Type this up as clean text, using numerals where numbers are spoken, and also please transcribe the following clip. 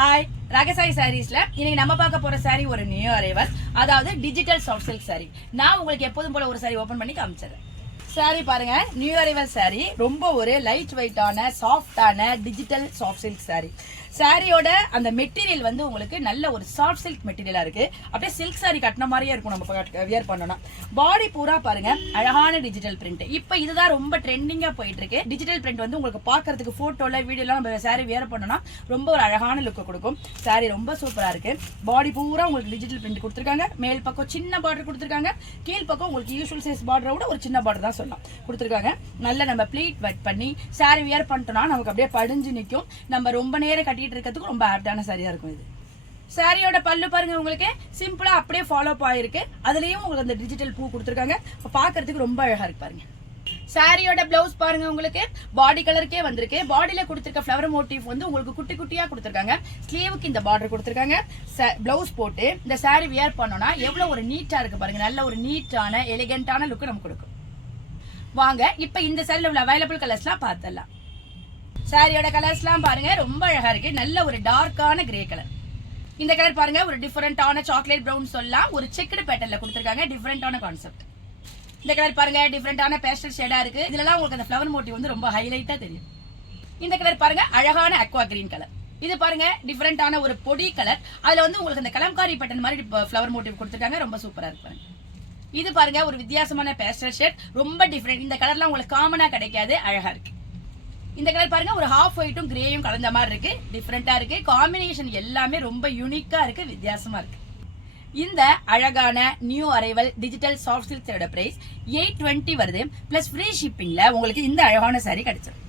Hi ராகசாய் சாரீஸ்ல இன்னைக்கு நம்ம பார்க்க போற சாரி ஒரு நியூ அரைவல், அதாவது டிஜிட்டல் சாஃப்ட் சில்க் சாரி. நான் உங்களுக்கு எப்போதும் போல ஒரு சாரி ஓபன் பண்ணி காமிச்சிடுறேன். சாரி பாருங்க, நியூ அரைவல் சாரி. ரொம்ப ஒரு லைட் வெயிட்டான சாஃப்டான டிஜிட்டல் சாஃப்ட் சில்க் சாரி. சாரியோட அந்த மெட்டீரியல் வந்து உங்களுக்கு நல்ல ஒரு சாஃப்ட் சில்க் மெட்டீரியலா இருக்கு. அப்படியே சில்க் சாரி கட்டின மாதிரியே இருக்கும் நம்ம வியர் பண்ணோம்னா. பாடி பூரா பாருங்க அழகான டிஜிட்டல் பிரிண்ட். இப்போ இதுதான் ரொம்ப ட்ரெண்டிங்கா போயிட்டு இருக்கு. டிஜிட்டல் பிரிண்ட் வந்து உங்களுக்கு பாக்குறதுக்கு போட்டோல வீடியோலாம் நம்ம சாரி வியர் பண்ணோம்னா ரொம்ப ஒரு அழகான லுக் கொடுக்கும். சாரி ரொம்ப சூப்பரா இருக்கு. பாடி பூரா உங்களுக்கு டிஜிட்டல் பிரிண்ட் கொடுத்துருக்காங்க. மேல் பக்கம் சின்ன பார்டர் கொடுத்துருக்காங்க. கீழ் பக்கம் உங்களுக்கு யூஸ்வல் சைஸ் பார்டரை விட ஒரு சின்ன பார்டர் தான் சொல்லலாம் கொடுத்துருக்காங்க. நல்ல நம்ம ப்ளீட் வெட் பண்ணி சாரி வியர் பண்ணிட்டோம்னா நமக்கு அப்படியே படிஞ்சு நிற்கும். நம்ம ரொம்ப நேரம் கட்டிட்டு இருக்கிறதுக்கு ரொம்ப ஆப்டான சாரியா இருக்கும். இது சாரியோட பல்லு பாருங்க, உங்களுக்கு சிம்பிளா அப்படியே ஃபாலோ ஆயிருக்கு. அதுலயும் உங்களுக்கு அந்த டிஜிட்டல் பூ கொடுத்துருக்காங்க. பாக்குறதுக்கு ரொம்ப அழகா இருக்கு பாருங்க. சாரியோட பிளவுஸ் பாருங்க, உங்களுக்கு பாடி கலருக்கே வந்திருக்கு. பாடியில கொடுத்திருக்க ஃப்ளவர் மோட்டிவ் வந்து உங்களுக்கு குட்டி குட்டியா கொடுத்திருக்காங்க. ஸ்லீவுக்கு இந்த பார்டர் கொடுத்திருக்காங்க. பிளவுஸ் போட்டு இந்த சாரி வியர் பண்ணோம்னா எவ்வளவு ஒரு நீட்டா இருக்கு பாருங்க. நல்ல ஒரு நீட்டான எலிகென்டான லுக் நமக்கு கொடுக்கும். வாங்க இப்ப இந்த சாரில உள்ள அவைலபிள் கலர்ஸ்லாம் பார்த்தலாம். சாரியோட கலர்ஸ்லாம் பாருங்க ரொம்ப அழகா இருக்கு. நல்ல ஒரு டார்க்கான கிரே கலர். இந்த கலர் பாருங்க ஒரு டிஃபரெண்டான சாக்லேட் பிரவுன் சொல்லலாம். ஒரு செக்குடு பேட்டர்ன்ல கொடுத்திருக்காங்க. டிஃபரெண்டான கான்செப்ட். இந்த கலர் பாருங்க டிஃபரெண்டான பேஸ்டல் ஷேடா இருக்கு. இதுலலாம் உங்களுக்கு அந்த ஃப்ளவர் மோட்டிவ் வந்து ரொம்ப ஹைலைட்டா தெரியும். இந்த கலர் பாருங்க அழகான அக்வா கிரீன் கலர். இது பாருங்க டிஃபரெண்டான ஒரு பொடி கலர். அதுல வந்து உங்களுக்கு அந்த கலம்காரி பேட்டர்ன் மாதிரி ஃப்ளவர் மோட்டிவ் கொடுத்திருக்காங்க. ரொம்ப சூப்பரா இருக்கு. இது பாருங்க ஒரு வித்தியாசமான பேஸ்டல் ஷேட். ரொம்ப டிஃபரெண்ட். இந்த கலர்லாம் உங்களுக்கு காமனா கிடைக்காது. அழகா இருக்கு. இந்த கலர் பாருங்க ஒரு ஹாஃப் ஒயிட்டும் கிரேயும் கலந்த மாதிரி இருக்கு. டிஃபரெண்டா இருக்கு. காம்பினேஷன் எல்லாமே ரொம்ப யூனிக்கா இருக்கு. வித்தியாசமா இருக்கு. இந்த அழகான new arrival digital soft silk price 820 வருது. பிளஸ் ஃப்ரீ ஷிப்பிங்ல உங்களுக்கு இந்த அழகான சாரி கிடைச்சிடும்.